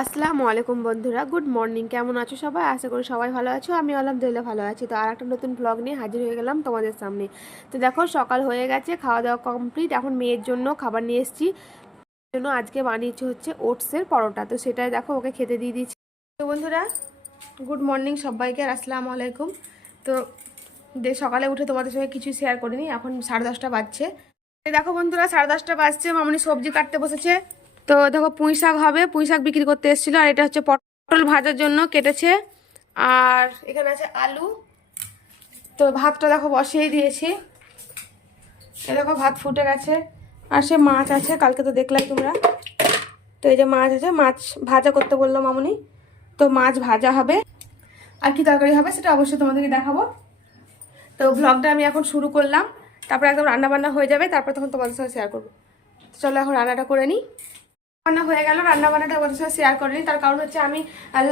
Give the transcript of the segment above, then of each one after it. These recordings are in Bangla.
আসসালামু আলাইকুম বন্ধুরা, গুড মর্নিং। কেমন আছো সবাই? আশা করি সবাই ভালো আছো আমি আলহামদুলিল্লাহ ভালো আছি। তো আর একটা নতুন ব্লগ নিয়ে হাজির হয়ে গেলাম তোমাদের সামনে। তো দেখো, সকাল হয়ে গেছে খাওয়া দাওয়া কমপ্লিট এখন মেয়ের জন্য খাবার নিয়ে এসেছি। জন্য আজকে বানিয়েছি হচ্ছে ওটসের পরোটা। তো সেটাই দেখো, ওকে খেতে দিয়ে দিচ্ছি। তো বন্ধুরা, গুড মর্নিং সবাইকে আর আসসালামু আলাইকুম। তো সকালে উঠে তোমাদের সঙ্গে কিছু শেয়ার করিনি। এখন সাড়ে দশটা বাজছে। দেখো বন্ধুরা, সাড়ে দশটা বাজছে, মামনি সবজি কাটতে বসেছে। তো দেখো পুঁই শাক হবে, পুঁই শাক বিক্রি করতে এসেছিল, আর এটা হচ্ছে পটল ভাজার জন্য কেটেছে। আর এখানে আছে আলু। তো ভাতটা দেখো বসিয়েই দিয়েছি। এ দেখো ভাত ফুটে গেছে। আর সে মাছ আছে, কালকে তো দেখলাই তোমরা। তো এই যে মাছ আছে, মাছ ভাজা করতে বলল মামনি। তো মাছ ভাজা হবে। আর কি তরকারি হবে সেটা অবশ্যই তোমাদেরকে দেখাবো। তো ব্লগটা আমি এখন শুরু করলাম। তারপর একদম রান্না বান্না হয়ে যাবে, তারপর তখন তোমাদের সাথে শেয়ার করব। চলো এখন রান্নাটা করে নিই। রান্না হয়ে গেল রান্না বান্নাটা তোমাদের সাথে শেয়ার করে নিই তার কারণ হচ্ছে আমি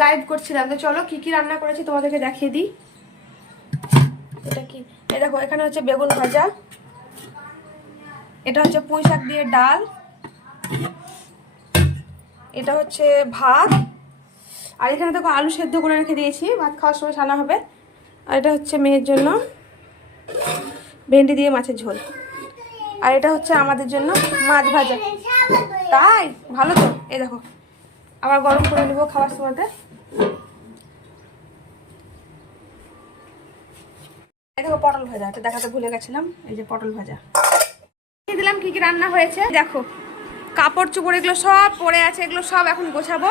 লাইভ করছিলাম। তো চলো, কি কি রান্না করেছি তোমাদেরকে দেখিয়ে দিই। এটা কি? এই দেখো, এখানে হচ্ছে বেগুন ভাজা, এটা হচ্ছে পুঁই শাক দিয়ে ডাল, এটা হচ্ছে ভাত, আর এখানে দেখো আলু সেদ্ধ করে রেখে দিয়েছি, ভাত খাওয়ার সময় ছানা হবে, আর এটা হচ্ছে মেয়ের জন্য ভেন্ডি দিয়ে মাছের ঝোল, আর এটা হচ্ছে আমাদের জন্য মাছ ভাজা। তাই? ভালো তো। এই দেখো, আবার গরম করে নেব খাওয়ার সময়তে পটল ভাজা ভুলে গেছিলাম, এই যে পটল ভাজা। কি কি রান্না হয়েছে, দেখো। কাপড় চোপড় এগুলো সব পড়ে আছে, এগুলো সব এখন গোছাবো।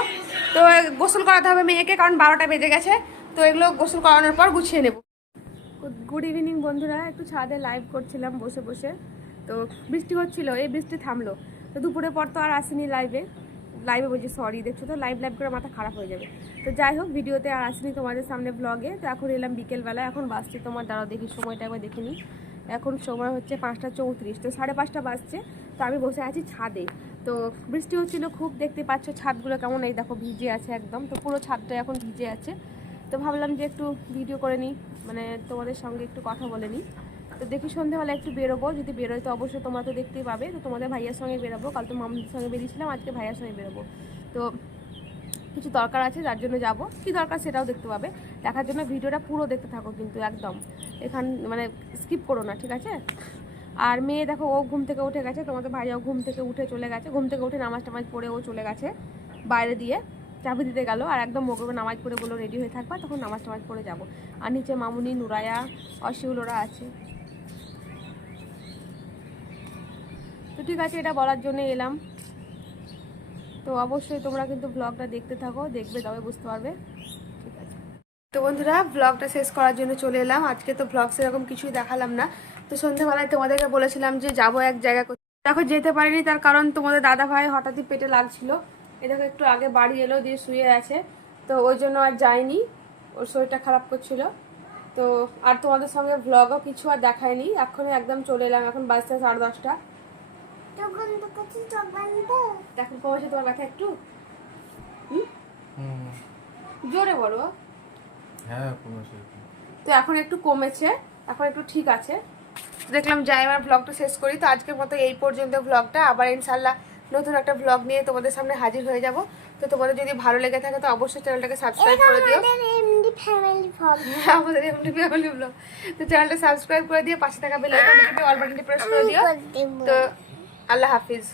তো গোসল করাতে হবে মেয়েকে, কারণ বারোটা বেজে গেছে। তো এগুলো গোসল করানোর পর গুছিয়ে নেব। গুড ইভিনিং বন্ধুরা, একটু ছাদে লাইভ করছিলাম বসে বসে। তো বৃষ্টি হচ্ছিল, এই বৃষ্টি থামলো। তো দুপুরের পর তো আর আসিনি লাইভে লাইভে বলছি সরি দেখছ তো? লাইভ লাইভ করে মাথা খারাপ হয়ে যাবে। তো যাই হোক, ভিডিওতে আর আসিনি তোমাদের সামনে ব্লগে তো এখন এলাম বিকেলবেলা এখন বাসছে তোমার। দাঁড়াও দেখি, সময়টা একবার দেখিনি এখন সময় হচ্ছে পাঁচটা চৌত্রিশ। তো সাড়ে পাঁচটা বাজছে। তো আমি বসে আছি ছাদে। তো বৃষ্টি হচ্ছিল, খুব দেখতে পাচ্ছ ছাদগুলো কেমন। এই দেখো, ভিজে আছে একদম। তো পুরো ছাদটা এখন ভিজে আছে। তো ভাবলাম যে একটু ভিডিও করে নিই। মানে তোমাদের সঙ্গে একটু কথা বলে নিই। তো দেখি সন্ধ্যেবেলা একটু বেরোবো। যদি বেরোয় তো অবশ্যই তোমরা তো দেখতেই পাবে। তো তোমাদের ভাইয়ার সঙ্গে বেরোবো। কাল তো মামনির সঙ্গে বেরিয়েছিলাম, আজকে ভাইয়ার সঙ্গে বেরোবো। তো কিছু দরকার আছে, যার জন্য যাব। কি দরকার সেটাও দেখতে পাবে। দেখার জন্য ভিডিওটা পুরো দেখতে থাকো কিন্তু একদম। এখান মানে স্কিপ করো না, ঠিক আছে? আর মেয়ে দেখো, ও ঘুম থেকে উঠে গেছে। তোমাদের ভাইয়াও ঘুম থেকে উঠে চলে গেছে। ঘুম থেকে উঠে নামাজ টামাজ পড়ে ও চলে গেছে বাইরে দিয়ে। চাবি দিতে গেল আর একদম মগবে নামাজ পড়ে বলে রেডি হয়ে থাকবা? তখন নামাজ টামাজ পড়ে যাব। আর নিচে মামুনি, নুরায়া অশিউল ওরা আছে। তো ঠিক আছে, এটা বলার জন্য এলাম। তো অবশ্যই তোমরা কিন্তু ব্লগটা দেখতে থাকো, দেখবে তবে বুঝতে পারবে। ঠিক আছে। তো বন্ধুরা ব্লগটা শেষ করার জন্য চলে এলাম। আজকে তো ব্লগ সেরকম কিছুই দেখালাম না। তো সন্ধ্যেবেলায় তোমাদেরকে বলেছিলাম যে যাব এক জায়গা। দেখো, যেতে পারিনি, তার কারণ তোমাদের দাদা ভাই হঠাৎই পেটে লাগছিল। দেখো, একটু আগে বাড়ি এলো, দিয়ে শুয়ে আছে। তো ওই জন্য আর যাইনি ওর শরীরটা খারাপ করছিল। তো আর তোমাদের সঙ্গে ব্লগও কিছু আর দেখায়নি। এখনই একদম চলে এলাম। এখন বাজতে সাড়ে দশটা। এখন তোমার ব্যথা একটু? হুম? জোরে বলো। হ্যাঁ কমেছে তো এখন একটু কমেছে এখন একটু ঠিক আছে। দেখলাম যাই আমার ব্লগটা শেষ করি তো আজকের মতো এই পর্যন্ত ব্লগটা আবার ইনশাল্লাহ নতুন একটা ব্লগ নিয়ে তোমাদের সামনে হাজির হয়ে যাব। তো তোমাদের যদি ভালো লেগে থাকে তো অবশ্যই চ্যানেলটাকে সাবস্ক্রাইব করে দিও। আমাদের এমনি ফ্যামিলি ব্লগ তো চ্যানেলটা সাবস্ক্রাইব করে দিয়ে পাশে থাকা বেল আইকনটি অল বাটনটি প্রেস করে দিও। তো আল্লাহ হাফিজ।